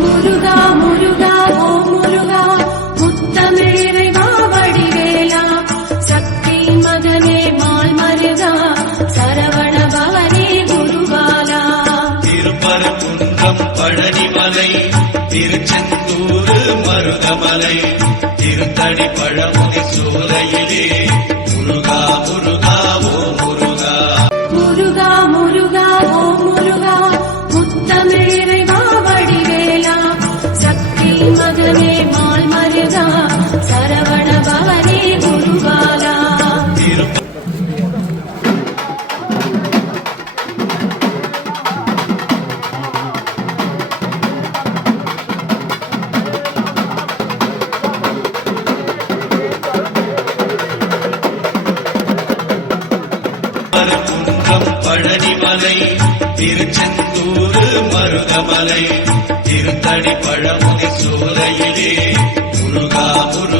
முருகா முருகா ஓ முருகா முத்தமிழை மாவடிவேலா சக்தி மகனே மால் மருகா சரவண பவனே குருபாலா திருப்பரங்குன்றம் பழனிமலை திருச்செந்தூர் மருதமலை திருத்தடி பழமுதி சோலையிலே முருகா முருகா ஓ முருகா முருகா முருகா ஓ முருகா முத்தமிழை மாவடிவேலா சக்தி மகனே மால் மருகா சரவண பவனே குருபாலா பழனிமலை திருச்செந்தூர் மருதமலை திருத்தடி பழமுதி சோலையிலே முருகா முருகா